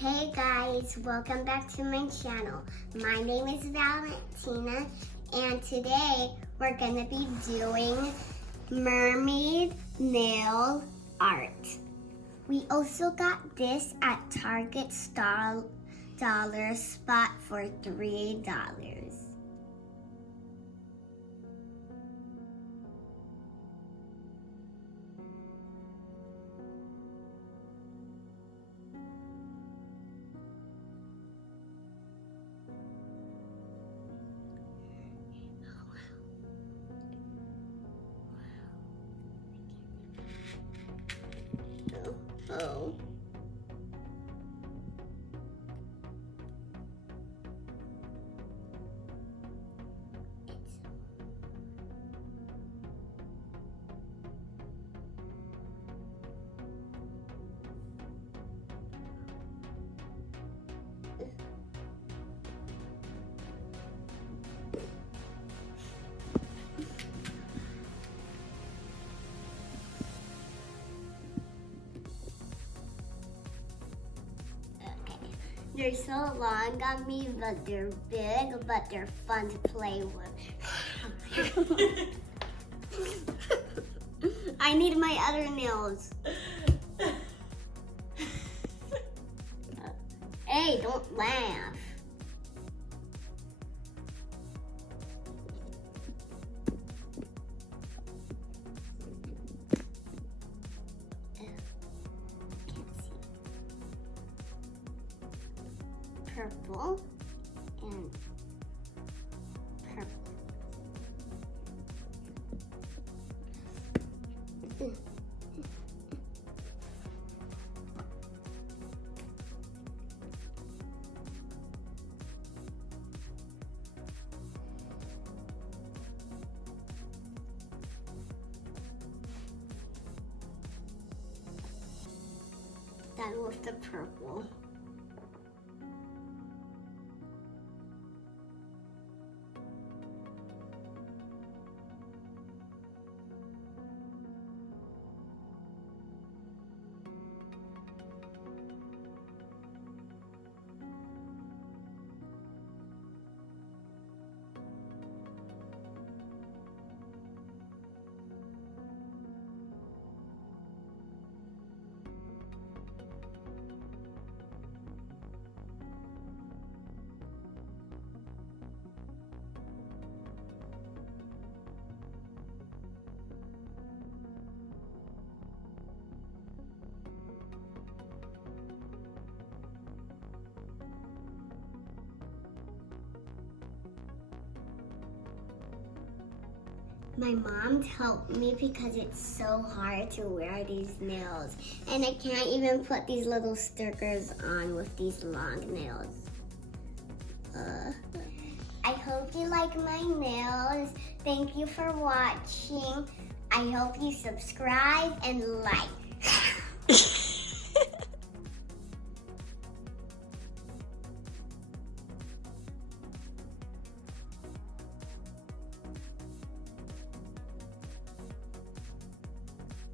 Hey guys, welcome back to my channel. My name is Valentina and today we're gonna be doing mermaid nail art. We also got this at Target dollar spot for $3. Oh. They're so long on me, but they're big, but they're fun to play with. I need my other nails. Hey, don't laugh. Purple and purple. Done with the purple. My mom helped me because it's so hard to wear these nails. And I can't even put these little stickers on with these long nails. I hope you like my nails. Thank you for watching. I hope you subscribe and like.